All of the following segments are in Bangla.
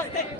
Bastante.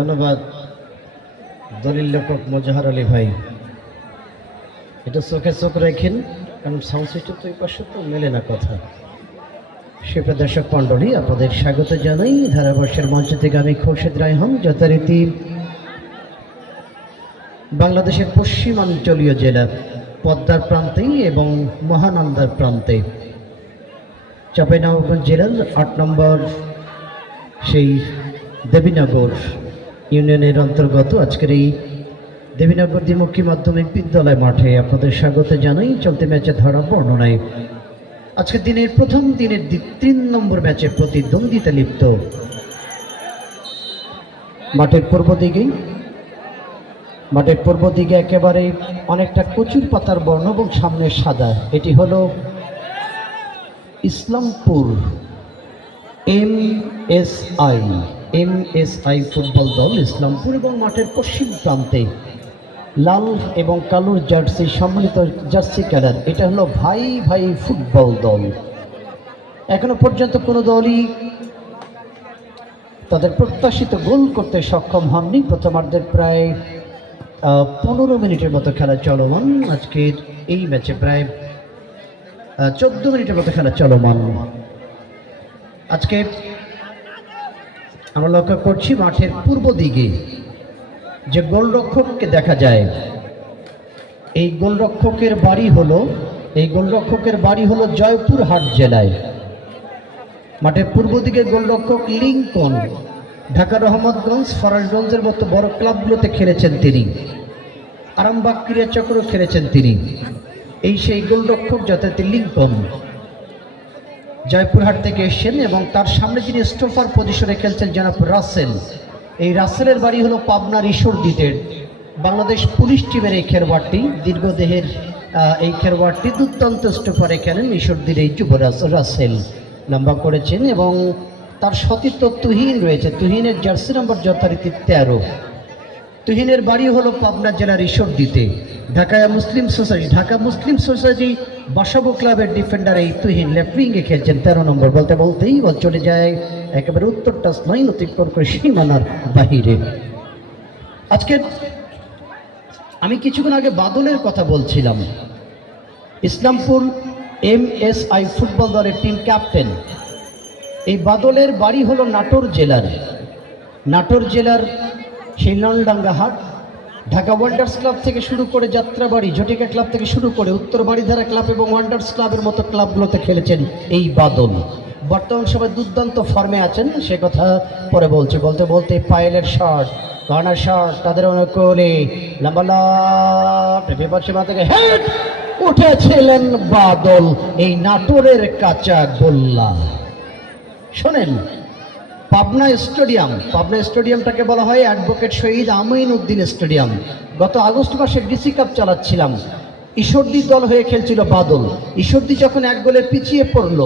ধন্যবাদ দলিল লেখক মজাহার আলী ভাই। এটা চোখে চোখ রাখেন, কারণ সাউন্ড সিস্টেম তো পাশে তো মেলে না কথা। সুপ্রিয় দর্শক মণ্ডলী, আপনাদের স্বাগত জানাই। ধারাবর্ষের মঞ্চ থেকে আমি খোরশেদ রায়হান, যথারীতি বাংলাদেশের পশ্চিমাঞ্চলীয় জেলা পদ্মার প্রান্তে এবং মহানন্দার প্রান্তে। চাঁপাইনবাবগঞ্জ জেলার আট নম্বর, সেই দেবীনগর ইউনিয়নের অন্তর্গত আজকের এই দেবীনগর দ্বিমুখী মাধ্যমিক বিদ্যালয় মাঠে আপনাদের স্বাগত জানাই। চলতি ম্যাচে ধরা বর্ণনায়। আজকের দিনের প্রথম দিনের তিন নম্বর ম্যাচে প্রতিদ্বন্দ্বিতা লিপ্ত। মাঠের পূর্ব দিকেই, মাঠের পূর্ব দিকে একেবারে অনেকটা কচুর পাতার বর্ণ এবং সামনে সাদা। এটি হলো Islampur M S I. M S I football দল ইসলামপুর এবং মাঠের পশ্চিম প্রান্তে। লাল এবং কালোর জার্সি সম্মিলিত জার্সি কালার এটা হলো ভাই ভাই ফুটবল দল। এখনও পর্যন্ত কোনো দলই তাদের প্রত্যাশিত গোল করতে সক্ষম হননি। প্রথমার্ধের প্রায় পনেরো মিনিটের মতো খেলা চলমান। আজকের এই ম্যাচে প্রায় চোদ্দ মিনিটের মতো খেলা চলমান। আজকে আমরা লক্ষ্য করছি মাঠের পূর্ব দিকে যে গোলরক্ষককে দেখা যায়। এই গোলরক্ষকের বাড়ি হলো, এই গোলরক্ষকের বাড়ি হলো জয়পুরহাট জেলায়। মাঠের পূর্ব দিকে গোলরক্ষক লিঙ্কন, ঢাকা রহমতগঞ্জ, ফরাসগঞ্জের মতো বড় ক্লাবগুলোতে খেলেছেন তিনি। আরামবাগ ক্রীড়াচক্র খেলেছেন তিনি। এই সেই গোলরক্ষক যথার্থ লিঙ্কন। জয়পুরহাট থেকে এসছেন এবং তার সামনে যিনি স্টোফার পজিশনে খেলছেন জনাব রাসেল। এই রাসেলের বাড়ি হলো পাবনার ঈশ্বরদীতের বাংলাদেশ পুলিশ টিমের এই খেলোয়াড়টি দীর্ঘদেহের এই খেলোয়াড়টি দুর্দান্ত স্টোফারে খেলেন ঈশ্বরদীর এই যুবরাজ রাসেল। লম্বা করেছেন এবং তার সতীর্থ তুহিন রয়েছে। তুহিনের জার্সি নম্বর যথারীতি তেরো। তুহিনের বাড়ি হলো পাবনা জেলার ঈশ্বরদীতে ঢাকায় Muslim society Dhaka Muslim society Basabo ক্লাবের ডিফেন্ডার এই তুহিন লেফট উইংয়ে খেলছেন তেরো নম্বর বলতে বলতেই বল চলে যায় একেবারে উত্তর টাচ অতিক্রম করে সীমানার বাহিরে। আজকে আমি কিছুক্ষণ আগে বাদলের কথা বলছিলাম। Islampur M S I football দলের টিম ক্যাপ্টেন। এই বাদলের বাড়ি হলো নাটোর জেলার। নাটোর জেলার শিলনডাঙ্গা হাট, ঢাকা ওয়ান্ডার্স ক্লাব থেকে শুরু করে যাত্রাবাড়ি, ঝটিকা ক্লাব থেকে শুরু করে উত্তর বাড়িধারা ক্লাব এবং ওয়ান্ডার্স ক্লাবের মতো ক্লাবগুলোতে খেলেছেন এই বাদল। বর্তমান সময় দুর্দান্ত ফর্মে আছেন, সে কথা পরে বলছে। বলতে বলতে পায়েলের শট কর্নার শট তাদের অনুকূলে লম্বা লট থেকে হেড উঠেছিলেন বাদল, এই নাটোরের কাঁচা গোল্লা। শোনেন পাবনা স্টেডিয়াম, পাবনা স্টেডিয়ামটাকে বলা হয় অ্যাডভোকেট শহীদ আমিন উদ্দিন স্টেডিয়াম। গত আগস্ট মাসে ডিসি কাপ চালাচ্ছিলাম। ঈশ্বরদী দল হয়ে খেলছিল বাদল। ঈশ্বরদী যখন এক গোলে পিছিয়ে পড়ল,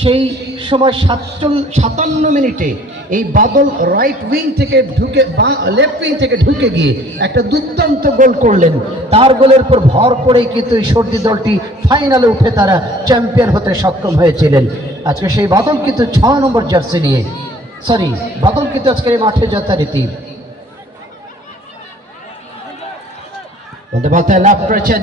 সেই সময় সাতচল্লিশ সাতান্ন মিনিটে এই বাদল রাইট উইং থেকে ঢুকে, বা লেফট উইং থেকে ঢুকে গিয়ে একটা দুর্দান্ত গোল করলেন। তার গোলের উপর ভর করেই কিন্তু এই সর্দি দলটি ফাইনালে উঠে তারা চ্যাম্পিয়ন হতে সক্ষম হয়েছিলেন। আজকে সেই বাদল কিন্তু ছ নম্বর জার্সি নিয়ে সরি বাদল কিন্তু আজকের এই মাঠে যথারীতি বলতে লাভ করেছেন।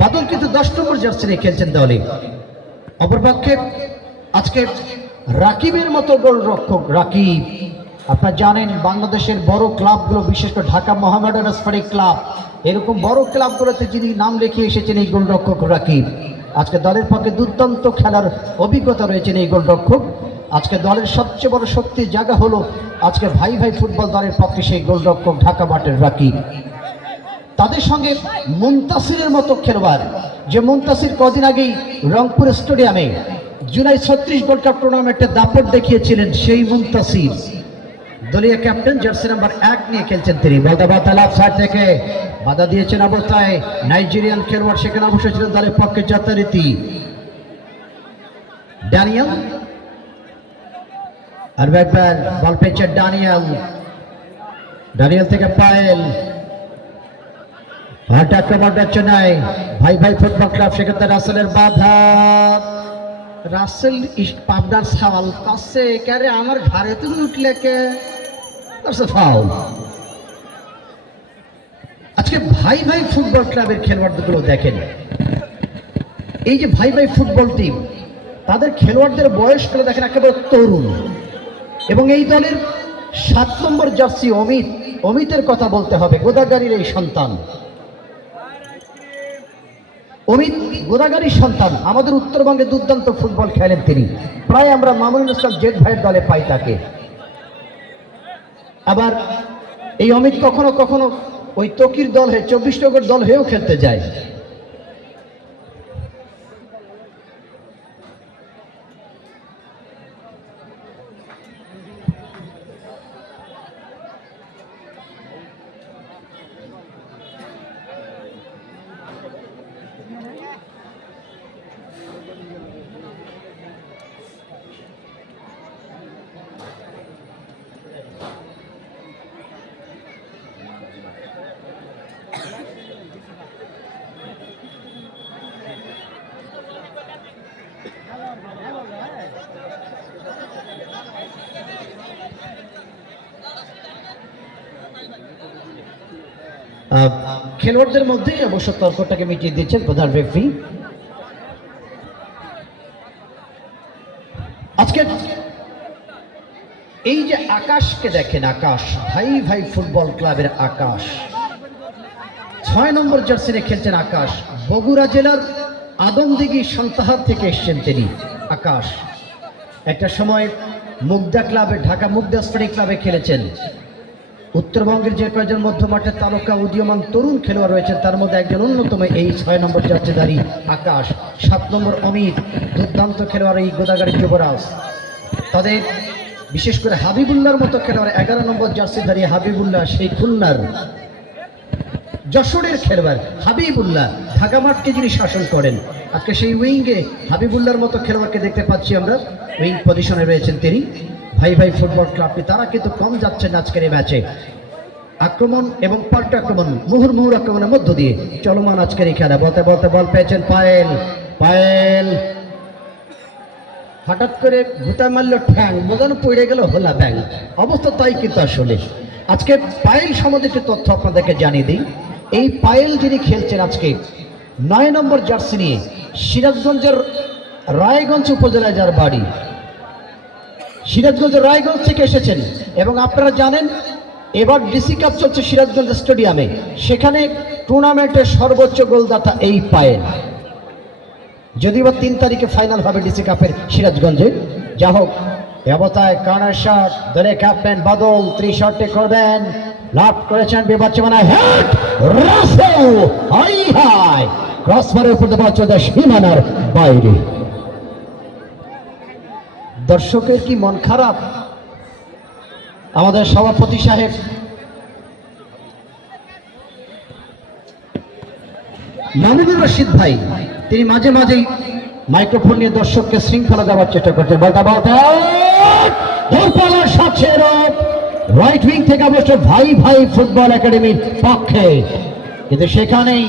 বাদল কিন্তু দশ নম্বর জার্সি নিয়ে খেলছেন দলে। অপরপক্ষে আজকে রাকিবের মতো গোলরক্ষক রাকিব। আপনারা জানেন, বাংলাদেশের বড় ক্লাবগুলো, বিশেষ করে ঢাকা মোহামেডান আসফারি ক্লাব, এরকম বড় ক্লাবগুলোতে যিনি নাম লিখে এসেছেন এই গোলরক্ষক রাকিব। আজকে দলের পক্ষে দুর্দান্ত খেলার অভিজ্ঞতা রয়েছেন এই গোলরক্ষক। আজকে দলের সবচেয়ে বড় শক্তির জায়গা হলো আজকে ভাই ভাই ফুটবল দলের পক্ষে সেই গোলরক্ষক ঢাকা মাঠের রাকিব তাদের সঙ্গে মুন্তাসিরের মতো খেলোয়াড়, যে মুন্তাসির কদিন আগেই রংপুর স্টেডিয়ামে জুলাই ছত্রিশ গোল্ড কাপ টুর্নামেন্টে দাপট দেখিয়েছিলেন সেই মুন্তাসির। দলীয় ক্যাপ্টেন জার্সি নাম্বার এক নিয়ে খেলছেন তিনি। লাভ সাইড থেকে বাধা দিয়েছেন অবস্থায়। নাইজেরিয়ান খেলোয়াড় সেখানে অবশ্যই ছিলেন দলের পক্ষে যথারীতি। ড্যানিয়াল। আর বল পেয়েছে থেকে পায়েল। হাট আক্রমণ চেন্নাই ভাই ভাই ফুটবল ক্লাব, সেক্ষেত্রে রাসেলের বাধা। রাসেল পাবনার সাওয়াল কাছে। ক্যারে আমার ঘরে তুমি উঠলে কে? আজকে ভাই ভাই ফুটবল ক্লাবের খেলোয়াড়গুলো দেখেন। এই যে ভাই ভাই ফুটবল টিম, তাদের খেলোয়াড়দের বয়সগুলো দেখেন একেবারে তরুণ। এবং এই দলের সাত নম্বর জার্সি অমিত, অমিতের কথা বলতে হবে গোদাগাড়ির এই সন্তান। অমিত গোদাগাড়ির সন্তান, আমাদের উত্তরবঙ্গে দুর্দান্ত ফুটবল খেলেন তিনি। প্রায় আমরা মামুনুল ইসলাম জেদ ভাইয়ের দলে পাই তাকে। আবার এই অমিত কখনো কখনো ওই তকির দল হয়ে, চব্বিশ নগর দল হয়েও খেলতে যায়। খেলোয়াড়দের মধ্যেই অবশ্য তর্কটাকে মিটিয়ে দিচ্ছেন প্রধান রেফারি। আজকে এই যে আকাশকে দেখেন, আকাশ, ভাই ভাই ফুটবল ক্লাবের আকাশ। ছয় নম্বর জার্সিনে খেলছেন আকাশ। বগুড়া জেলার আদমদিঘি সন্তাহার থেকে এসছেন তিনি, আকাশ। একটা সময় মুগদা ক্লাবে, ঢাকা মুগদা স্পোর্টিং ক্লাবে খেলেছেন। উত্তরবঙ্গের যে কয়েকজন মধ্যমাঠের তারকা উদীয়মান তরুণ খেলোয়াড় রয়েছেন, তার মধ্যে একজন অন্যতম এই ছয় নম্বর জার্সিধারী আকাশ। সাত নম্বর অমিত, দুর্দান্ত খেলোয়াড় এই গোদাগাড়ি যুবরাজ। তাদের বিশেষ করে হাবিবুল্লাহর মতো খেলোয়াড়, এগারো নম্বর জার্সিধারী হাবিবুল্লাহ, সেই খুলনার যশোরের খেলোয়াড় হাবিবুল্লাহ, ঢাকা মাঠকে যিনি শাসন করেন, আজকে সেই উইঙ্গে হাবিবুল্লাহর মতো খেলোয়াড়কে দেখতে পাচ্ছি আমরা। উইং পজিশনে রয়েছেন তিনি। ভাই ভাই ফুটবল ক্লাবটি তারা কিন্তু কম যাচ্ছেন আজকের এই ম্যাচে। আক্রমণ এবং পাল্টা আক্রমণ, মুহুর মুহুর আক্রমণের মধ্য দিয়ে চলমান আজকের এই খেলা। বলতে বলতে বল পেয়েছেন পায়েল। পায়েল হঠাৎ করে ভুতা মারল, ঠ্যাং বোঝানো পড়ে গেল, হোলা ব্যাং। অবস্থা তাই কিন্তু আসলে। আজকে পায়েল সম্বন্ধে একটি তথ্য আপনাদেরকে জানিয়ে দিই। এই পায়েল যিনি খেলছেন আজকে, নয় নম্বর জার্সি নিয়ে সিরাজগঞ্জের রায়গঞ্জ উপজেলায় যার বাড়ি সিরাজগঞ্জের রায়গঞ্জ থেকে এসেছেন। এবং আপনারা জানেন, এবার ডিসি কাপ চলছে সিরাজগঞ্জ স্টেডিয়ামে। সেখানে টুর্নামেন্টের সর্বোচ্চ গোলদাতা এই পায়েল। যদিও বা তিন তারিখে ফাইনাল হবে ডিসি কাপের সিরাজগঞ্জে। যা হোক ব্যবতায় কানার শট দলে ক্যাপ্টেন বাদল ত্রিশটে করবেন। লাভ করেছেন বিবাচ্চমানা হেড রাসেল। হাই হাই ক্রসবারের উপর দেওয়া সীমানার বাইরে। দর্শকের কি মন খারাপ? আমাদের সভাপতি সাহেব। মামুনুর রশিদ ভাই, তিনি মাঝে মাঝেই মাইক্রোফোন নিয়ে দর্শককে শৃঙ্খলা দেওয়ার চেষ্টা করতেন বলতে দূরপাল্লার রাইট উইং থেকে অবশ্য ভাই ভাই ফুটবল একাডেমির পক্ষে। কিন্তু সেখানেই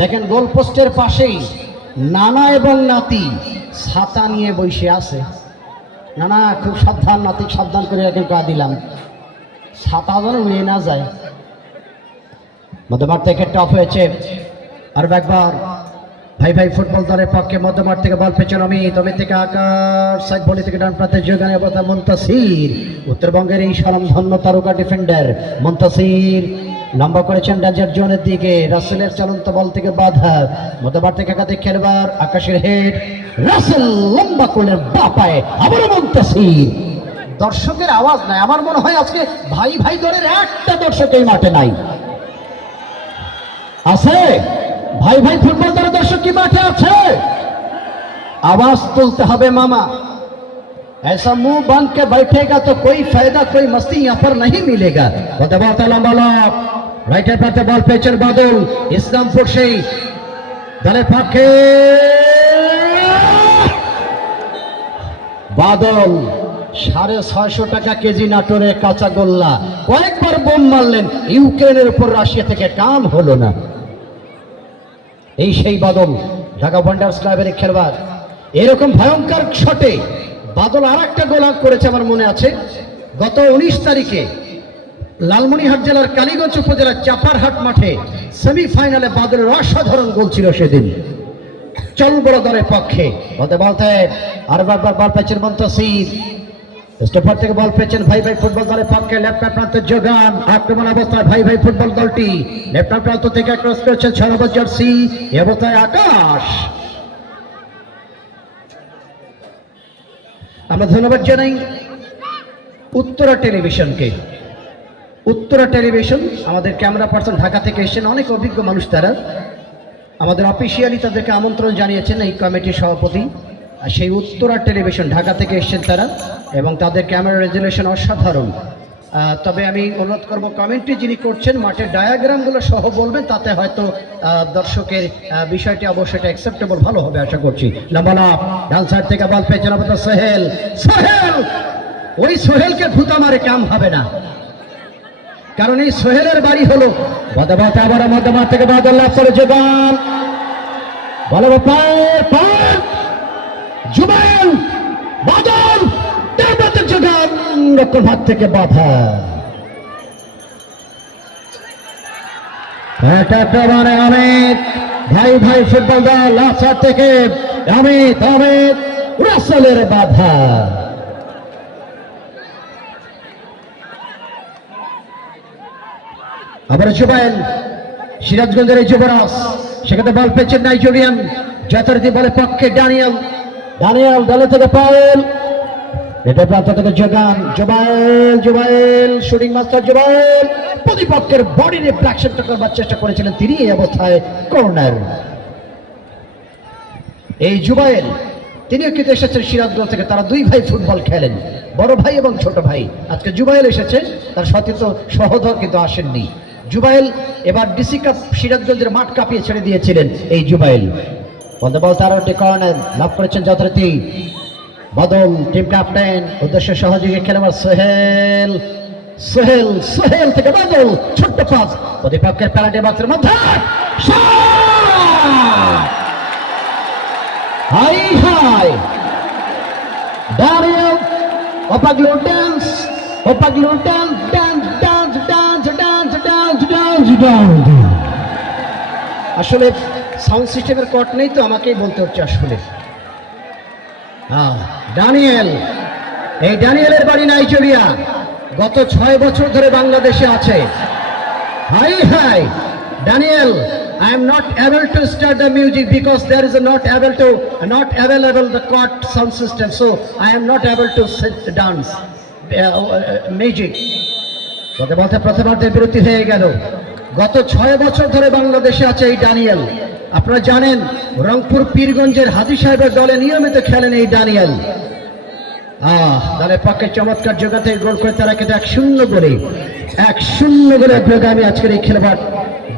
দেখেন গোলপোস্টের পাশেই নানা এবং নাতি ছাতা নিয়ে বসে আছে। না না, খুব সাবধান নাতি সাবধান করে এখন পা দিলাম। ছাতা যেন উড়ে না যায়। মধ্যমাঠ থেকে টপ হয়েছে। আর একবার। ভাই ভাই, ফুটবল দলের পক্ষে মধ্যমাঠ থেকে বল পেছন অমিত অমিত থেকে আকাশ, সাইড বলি থেকে ডান প্রান্তে যোগানে মন্তাসির। উত্তরবঙ্গের এই স্বনামধন্য তারকা ডিফেন্ডার মন্তাসির। লম্বা করেছেন ডাজার জোনের দিকে রাসেলের চলন্ত বল থেকে বাধা মধ্যমাঠ থেকে একাধিক খেলবার আকাশের হেড রাসেল লম্বা করলেন বাপায় আবারও মন্তাসির দর্শকের আওয়াজ নাই আমার মনে হয় আজকে ভাই ভাই দলের একটা দর্শক এই মাঠে নাই আছে ভাই ভাই ফুটবল দলের দর্শক কি মাঠে আছে आवाज तुलते हबे मामा ऐसा मुंह बंद के बैठेगा तो कोई फायदा कोई मस्ती यहाँ पर नहीं मिलेगा বলতে বলতে লম্বা লক রাইটের পাতে বল পেয়েছেন বাদল। ইসলামপুর সেই দলের পক্ষে। বাদল, সাড়ে ছয়শো টাকা কেজি নাটোরের কাঁচা গোল্লা। কয়েকবার বোম মারলেন ইউক্রেনের উপর রাশিয়া থেকে কাম হলো না। এই সেই বাদল, ঢাকা ওয়ান্ডার্স ক্লাবের খেলোয়াড়। এরকম ভয়ঙ্কর শটে বাদল আর একটা গোল করেছে আমার মনে আছে। গত উনিশ তারিখে লালমনিহাট জেলার কালীগঞ্জ উপজেলার চাপারহাট মাঠে সেমিফাইনালে বাদলের অসাধারণ গোল ছিল সেদিন। চল বড় দলের পক্ষে। বলতে বলতে আর একবার বল পেয়েছেন মন্তসির স্টেফার থেকে বল পেয়েছেন ভাই ভাই ফুটবল দলের পক্ষে। লেফট প্রান্তের যোগান আক্রমণ অবস্থায় ভাই ভাই ফুটবল দলটি। লেফট প্রান্ত থেকে ক্রস করেছেন ছ জার্সি অবস্থায় আকাশ। আমরা ধন্যবাদ জানাই উত্তরা টেলিভিশনকে। উত্তরা টেলিভিশন, আমাদের ক্যামেরা পার্সন ঢাকা থেকে এসেছেন অনেক অভিজ্ঞ মানুষ তারা। আমাদের অফিসিয়ালি তাদেরকে আমন্ত্রণ জানিয়েছেন এই কমিটির সভাপতি। সেই উত্তরা টেলিভিশন ঢাকা থেকে এসেছেন তারা এবং তাদের ক্যামেরা রেজুলেশন অসাধারণ। তবে আমি অনুরোধ করব কমেন্ট্রি যিনি করছেন, মাঠের ডায়াগ্রামগুলো সহ বলবেন, তাতে হয়তো দর্শকের বিষয়টি অবশ্যই অ্যাকসেপ্টেবল ভালো হবে, আশা করছি। লম্বা লাভ ডান সাইড থেকে বল পেয়েছেন আমাদের সোহেল। সোহেল! ওই সোহেলকে ভূতা মারে কাম হবে না। কারণ এই সোহেলের বাড়ি হলো। বদবাতে আবার মধ্যমাঠ থেকে বাদল লাভ করে যোগান বলো পায়ের পার। জুবাইল, বাদল দেবতে যোগান রক্ষণ হাত থেকে বাধা। এটা একেবারে অমিত ভাই ভাই ফুটবল দল সাইড থেকে অমিত অমিত রাসেলের বাধা। আবার জুবাইল সিরাজগঞ্জের এই যুবরাজ সেখানে বল পেয়েছেন নাইজেরিয়ান যথারীতি বলে পক্ষে ড্যানিয়েল। ড্যানিয়েল দলে থেকে পায়েল। এটা প্রান্ত থেকে যোগান জুবাইল জুবাইল শুটিং মাস্টার জুবাইল প্রতিপক্ষের বডি রিফ্লেকশনটা করবার চেষ্টা করেছিলেন তিনি এই অবস্থায় কর্নার। এই জুবাইল তিনিও কিন্তু এসেছেন সিরাজগঞ্জ থেকে তারা দুই ভাই ফুটবল খেলেন বড় ভাই এবং ছোট ভাই। আজকে জুবাইল এসেছে তার সতীর্থ সহোদর কিন্তু আসেননি। জুবাইল, এবার ডিসি কাপ সিরাজগঞ্জের মাঠ কাঁপিয়ে ছেড়ে দিয়েছিলেন এই জুবাইল। বলতে বল তার একটি কর্নার লাভ করেছেন যথারীতি। বদল টিম ক্যাপ্টেন উদ্দেশ্য সহযোগী খেলোয়াড় সোহেল। সোহেল সোহেল থেকে বদল, ছোট্ট পাস। প্রতিপক্ষের প্যারাডি বক্সের মধ্যে! High high! দাঁড়িয়ে ওপাগলো ডান্স আসলে সাউন্ড সিস্টেমের কট নেই তো, আমাকেই বলতে হচ্ছে আসলে। ডানিয়েল এই ড্যানিয়েলের বাড়ি নাইজেরিয়া। গত ছয় বছর ধরে বাংলাদেশে আছে। High high Daniel I am not able to start the music because there is not able to not available the got sound system so I am not able to set dance music বলতে বলতে বিরতি হয়ে গেল। গত ছয় বছর ধরে বাংলাদেশে আছে এই ডানিয়েল আপনারা জানেন, রংপুর পীরগঞ্জের হাজি সাহেবের দলে নিয়মিত খেলেন এই ডানিয়েল আহ, দলের পক্ষে চমৎকার জোগাতে গোল করে তারা কিন্তু এক শূন্য গোলে এক শূন্য গোলে অগ্রগামী আজকের এই খেলোয়াড়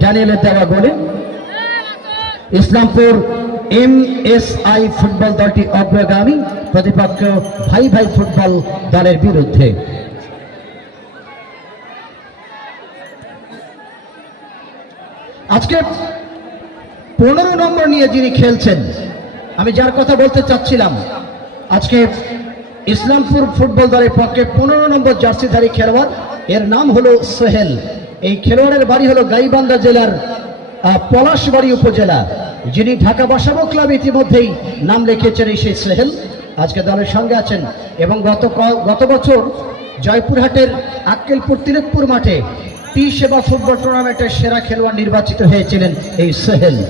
ড্যানিয়েলের দেওয়া গোলে। Islampur M S I football দলটি অগ্রগামী, প্রতিপক্ষ ভাই ভাই ফুটবল দলের বিরুদ্ধে। আজকে পনেরো নম্বর নিয়ে যিনি খেলছেন, আমি যার কথা বলতে চাচ্ছিলাম, আজকে ইসলামপুর ফুটবল দলের পক্ষে পনেরো নম্বর জার্সিধারী খেলোয়াড়, এর নাম হলো সোহেল। এই খেলোয়াড়ের বাড়ি হলো গাইবান্ধা জেলার পলাশবাড়ি উপজেলা। যিনি ঢাকা বাসাবো ক্লাব ইতিমধ্যেই নাম লিখেছেন এই সেই সোহেল। আজকে দলের সঙ্গে আছেন এবং গত গত বছর জয়পুরহাটের আক্কেলপুর তিলেকপুর মাঠে টি সেবা ফুটবল টুর্নামেন্টের সেরা খেলোয়াড় নির্বাচিত হয়েছিলেন এই সোহেল।